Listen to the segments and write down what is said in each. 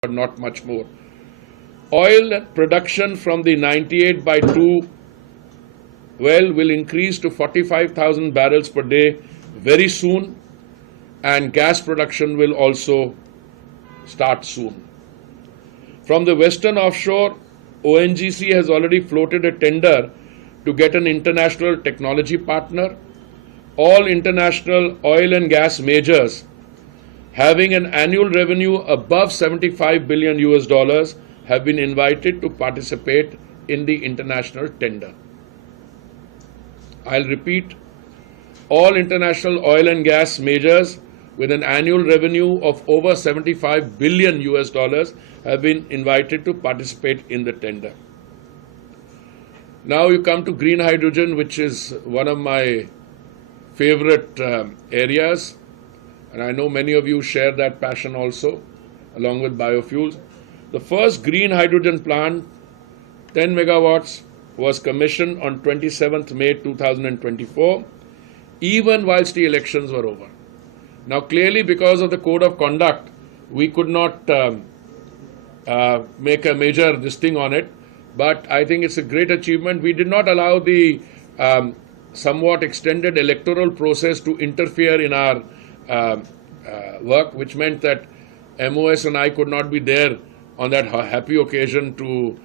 but not much more. Oil production from the 98/2 well will increase to 45,000 barrels per day very soon, and gas production will also start soon. From the western offshore, ONGC has already floated a tender to get an international technology partner. All international oil and gas majors having an annual revenue above 75 billion US dollars have been invited to participate in the international tender. I'll repeat, all international oil and gas majors with an annual revenue of over 75 billion US dollars have been invited to participate in the tender. Now you come to green hydrogen, which is one of my favorite areas, and I know many of you share that passion also, along with biofuels. The first green hydrogen plant, 10 megawatts, was commissioned on 27th May 2024, even whilst the elections were over. Now, clearly, because of the code of conduct, we could not make a major thing on it, but I think it's a great achievement. We did not allow the somewhat extended electoral process to interfere in our work, which meant that MOS and I could not be there on that happy occasion to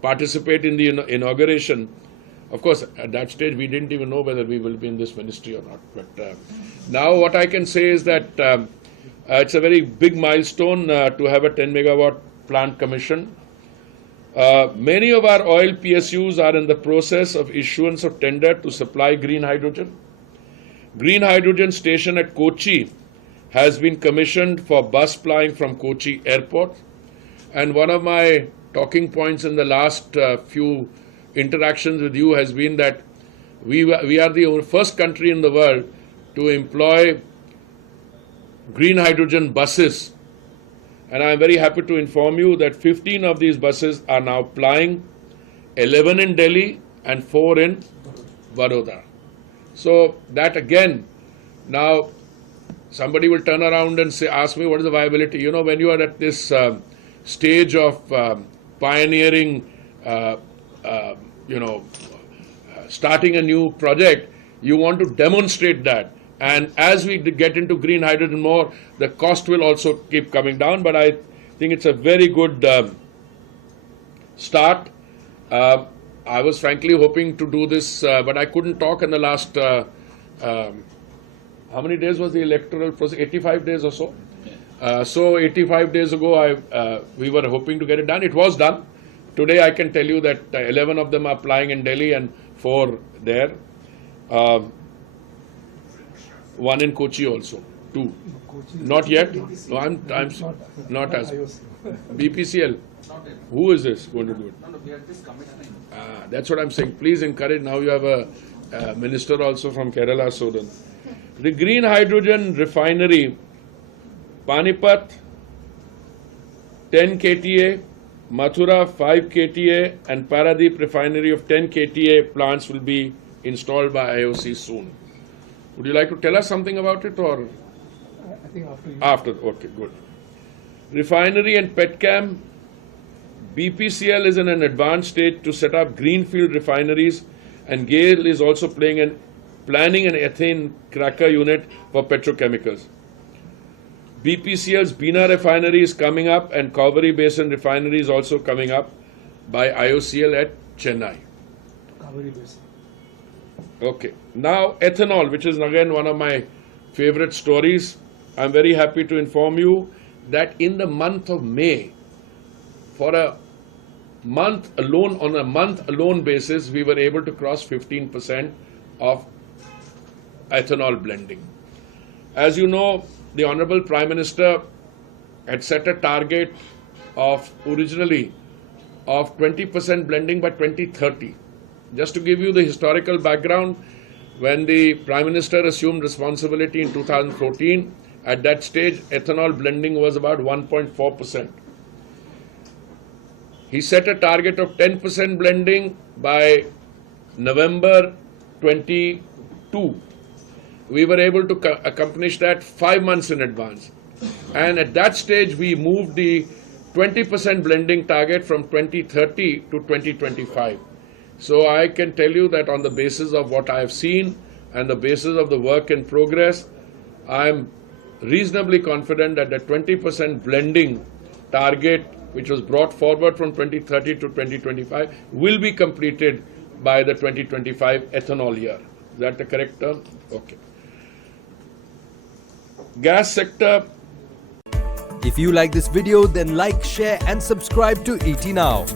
participate in the inauguration. Of course, at that stage, we didn't even know whether we will be in this ministry or not. But now what I can say is that it's a very big milestone to have a 10 megawatt plant commission. Many of our oil PSUs are in the process of issuance of tender to supply green hydrogen. Green hydrogen station at Kochi has been commissioned for bus plying from Kochi airport. And one of my talking points in the last few interactions with you has been that we are the first country in the world to employ green hydrogen buses. And I am very happy to inform you that 15 of these buses are now plying, 11 in Delhi and 4 in Vadodara. So that again, now somebody will turn around and say, ask me what is the viability. You know, when you are at this stage of pioneering, starting a new project, you want to demonstrate that. And as we get into green hydrogen more, the cost will also keep coming down. But I think it's a very good start. I was frankly hoping to do this, but I couldn't talk in the last, how many days was the electoral process? 85 days or so. So 85 days ago, we were hoping to get it done. It was done. Today, I can tell you that 11 of them are flying in Delhi and 4 there. One in Kochi also. 2. Not yet. No, I'm not as BPCL. Who is this going to do it? No, we are just commissioning. That's what I'm saying. Please encourage. Now you have a minister also from Kerala, so then. The green hydrogen refinery, Panipat, 10 KTA, Mathura, 5 KTA, and Paradeep refinery of 10 KTA plants will be installed by IOC soon. Would you like to tell us something about it, or? I think after you. After, okay, good. Refinery and Petchem, BPCL is in an advanced stage to set up greenfield refineries, and GAIL is also planning an ethane cracker unit for petrochemicals. BPCL's Bina refinery is coming up, and Cauvery Basin refinery is also coming up by IOCL at Chennai. Cauvery Basin. Okay. Now, ethanol, which is again one of my favorite stories. I'm very happy to inform you that in the month of May, for a month alone, on a month alone basis, we were able to cross 15% of ethanol blending. As you know, the Honorable Prime Minister had set a target of originally of 20% blending by 2030. Just to give you the historical background, when the Prime Minister assumed responsibility in 2014, at that stage, ethanol blending was about 1.4%. He set a target of 10% blending by November 22. We were able to accomplish that 5 months in advance. And at that stage, we moved the 20% blending target from 2030 to 2025. So I can tell you that on the basis of what I have seen and the basis of the work in progress, I am reasonably confident that the 20% blending target, which was brought forward from 2030 to 2025, will be completed by the 2025 ethanol year. Is that the correct term? Okay. Gas sector. If you like this video, then like, share and subscribe to ET Now.